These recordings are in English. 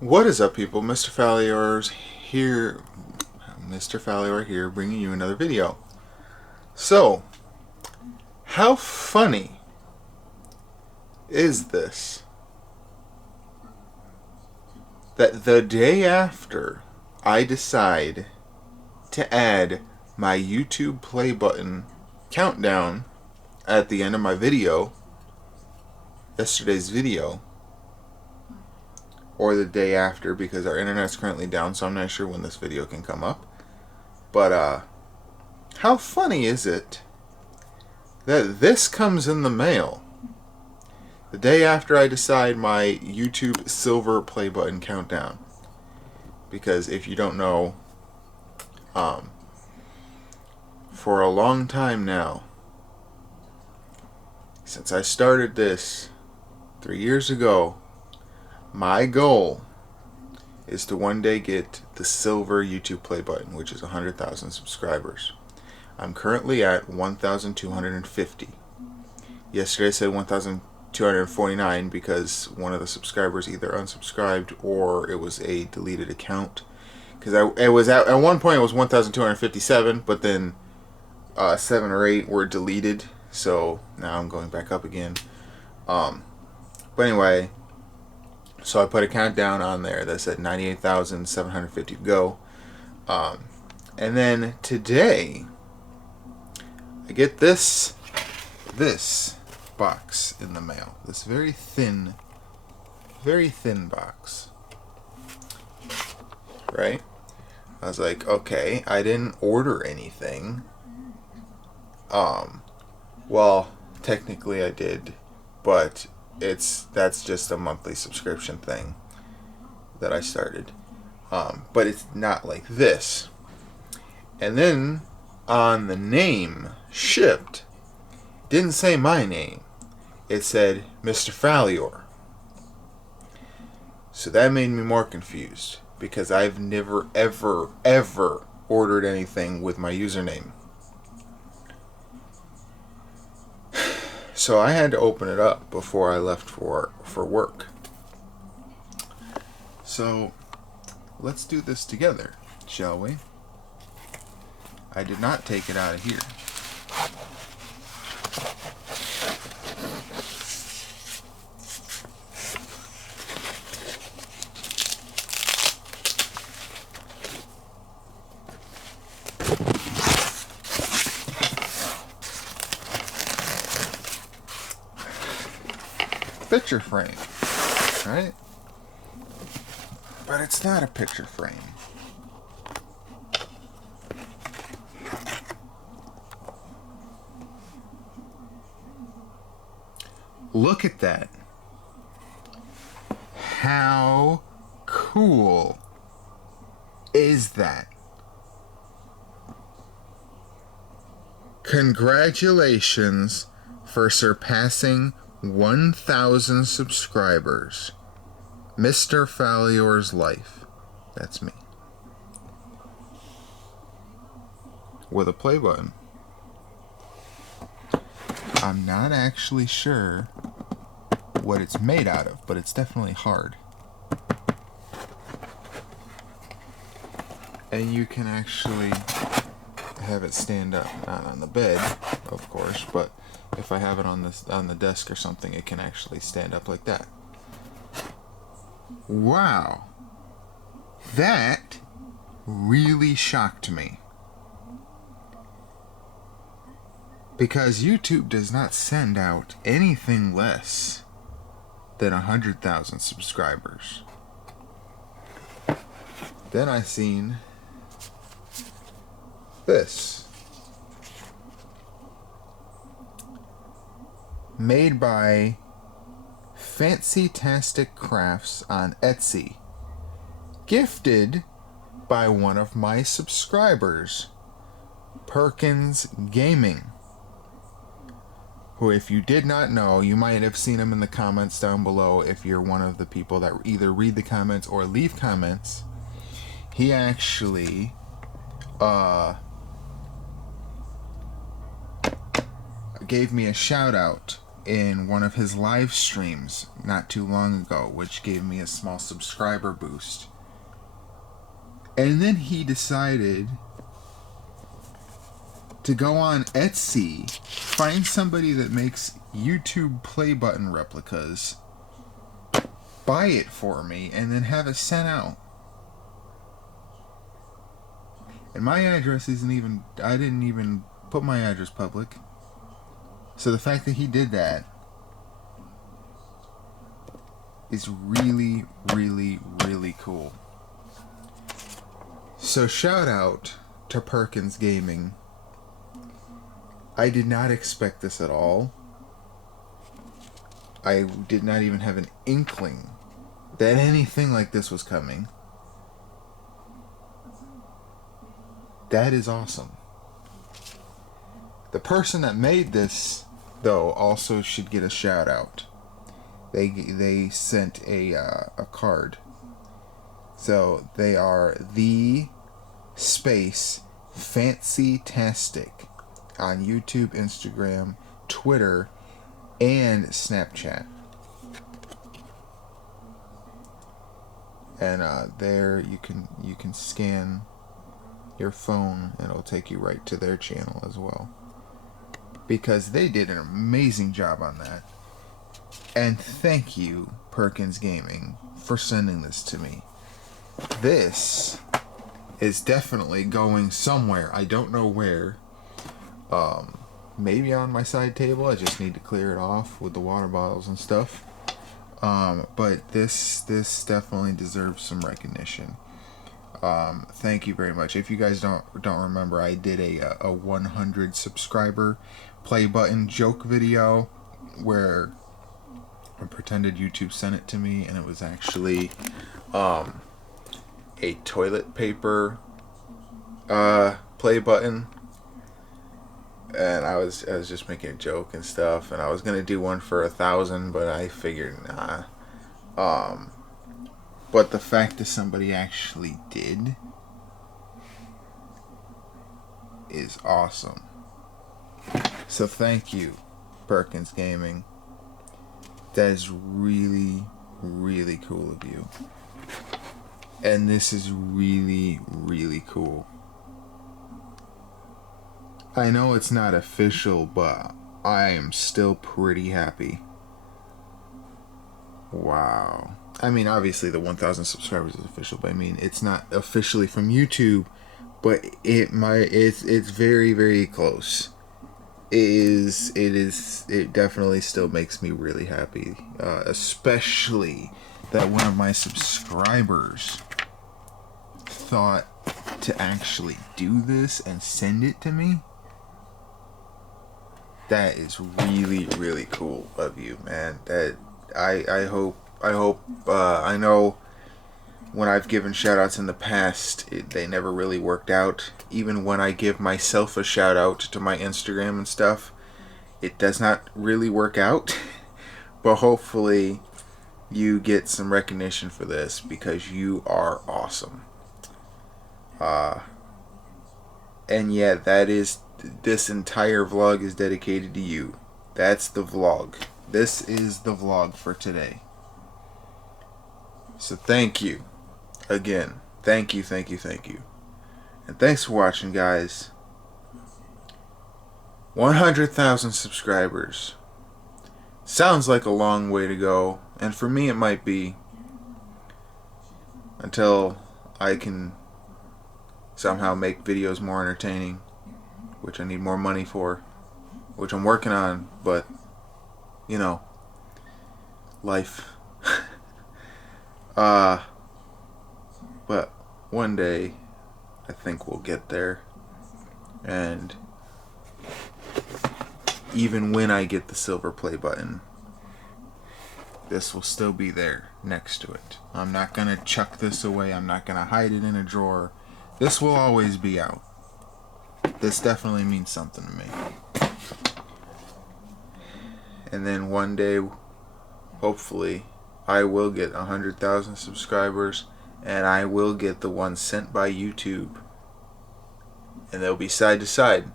What is up, people? Mr. Fallior here, bringing you another video. So, how funny is this that the day after I decide to add my YouTube play button countdown at the end of my video, yesterday's video, or the day after, because our internet's currently down, so I'm not sure when this video can come up. But how funny is it that this comes in the mail the day after I decide my YouTube silver play button countdown? Because if you don't know, for a long time now, since I started this 3 years ago, my goal is to one day get the silver YouTube play button, which is 100,000 subscribers. I'm currently at 1,250. Yesterday I said 1,249 because one of the subscribers either unsubscribed or it was a deleted account. Because it was at one point it was 1,257, but then 7 or 8 were deleted. So now I'm going back up again. But anyway, so I put a countdown on there that said 98,750 to go. And then today, I get this box in the mail. This very thin box. Right? I was like, okay, I didn't order anything. Well, technically I did, but that's just a monthly subscription thing that I started. But it's not like this. And then on the name shipped, didn't say my name. It said Mr. Fallior. So that made me more confused because I've never ever ordered anything with my username. So I had to open it up before I left for work. So let's do this together, shall we? I did not take it out of here. Picture frame, right? But it's not a picture frame. Look at that. How cool is that? Congratulations for surpassing 1,000 subscribers. MrFalliorsLife. That's me. With a play button. I'm not actually sure what it's made out of, but it's definitely hard. And you can actually have it stand up, not on the bed, of course, but if I have it on the desk or something, it can actually stand up like that. Wow. That really shocked me. Because YouTube does not send out anything less than 100,000 subscribers. Then I seen this. Made by Fancytastic Crafts on Etsy. Gifted by one of my subscribers, Perkins Gaming. Who, if you did not know, you might have seen him in the comments down below if you're one of the people that either read the comments or leave comments. He actually gave me a shout out in one of his live streams not too long ago, which gave me a small subscriber boost. And then he decided to go on Etsy, find somebody that makes YouTube play button replicas, buy it for me, and then have it sent out. And my address isn't even, I didn't even put my address public. So the fact that he did that is really, really, really cool. So shout out to Perkins Gaming. I did not expect this at all. I did not even have an inkling that anything like this was coming. That is awesome. The person that made this, though, also should get a shout out. They sent a card. So they are the space Fancy-tastic on YouTube, Instagram, Twitter, and Snapchat. And there you can scan your phone and it'll take you right to their channel as well, because they did an amazing job on that. And thank you, Perkins Gaming, for sending this to me. This is definitely going somewhere. I don't know where. Maybe on my side table. I just need to clear it off with the water bottles and stuff. But this definitely deserves some recognition. Thank you very much. If you guys don't remember, I did a 100 subscriber play button joke video where I pretended YouTube sent it to me, and it was actually a toilet paper play button, and I was just making a joke and stuff, and I was gonna do one for 1,000, but I figured nah. But the fact that somebody actually did is awesome. So thank you, Perkins Gaming. That is really, really cool of you. And this is really, really cool. I know it's not official, but I am still pretty happy. Wow. I mean, obviously the 1,000 subscribers is official, but I mean, it's not officially from YouTube, but it's very, very close. It definitely still makes me really happy, especially that one of my subscribers thought to actually do this and send it to me. That is really, really cool of you, man. That I know when I've given shoutouts in the past, they never really worked out. Even when I give myself a shout out to my Instagram and stuff, it does not really work out. But hopefully you get some recognition for this, because you are awesome. And yeah, this entire vlog is dedicated to you. That's the vlog. This is the vlog for today. So thank you. Again, thank you. And thanks for watching, guys. 100,000 subscribers. Sounds like a long way to go, and for me it might be, until I can somehow make videos more entertaining, which I need more money for, which I'm working on, but you know, life. But one day I think we'll get there, and even when I get the silver play button, this will still be there next to it. I'm not gonna chuck this away. I'm not gonna hide it in a drawer. This will always be out. This definitely means something to me. And then one day, hopefully, I will get 100,000 subscribers, and I will get the one sent by YouTube, and they'll be side to side.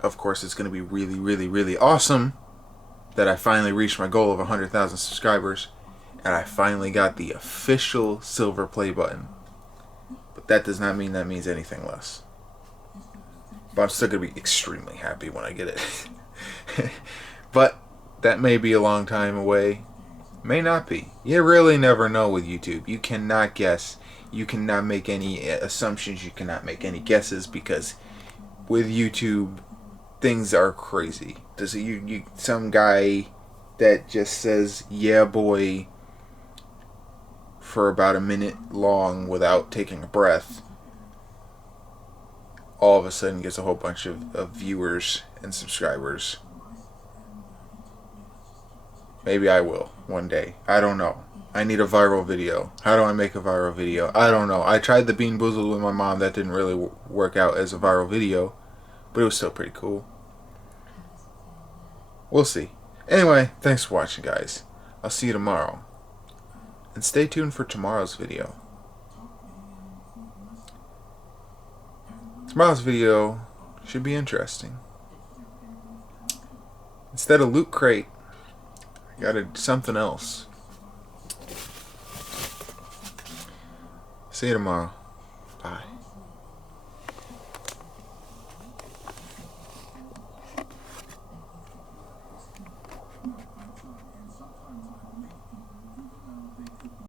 Of course, it's going to be really, really, really awesome, that I finally reached my goal of 100,000 subscribers, and I finally got the official silver play button. But that does not mean that means anything less. But I'm still going to be extremely happy when I get it. But that may be a long time away. May not be. You really never know with YouTube. You cannot guess. You cannot make any assumptions. You cannot make any guesses, because with YouTube, things are crazy. Does you some guy that just says "yeah boy" for about a minute long without taking a breath, all of a sudden gets a whole bunch of viewers and subscribers. Maybe I will one day. I don't know. I need a viral video. How do I make a viral video? I don't know. I tried the Bean Boozled with my mom. That didn't really work out as a viral video, but it was still pretty cool. We'll see. Anyway, thanks for watching, guys. I'll see you tomorrow. And stay tuned for tomorrow's video. Tomorrow's video should be interesting. Instead of Loot Crate, I got something else. See you tomorrow.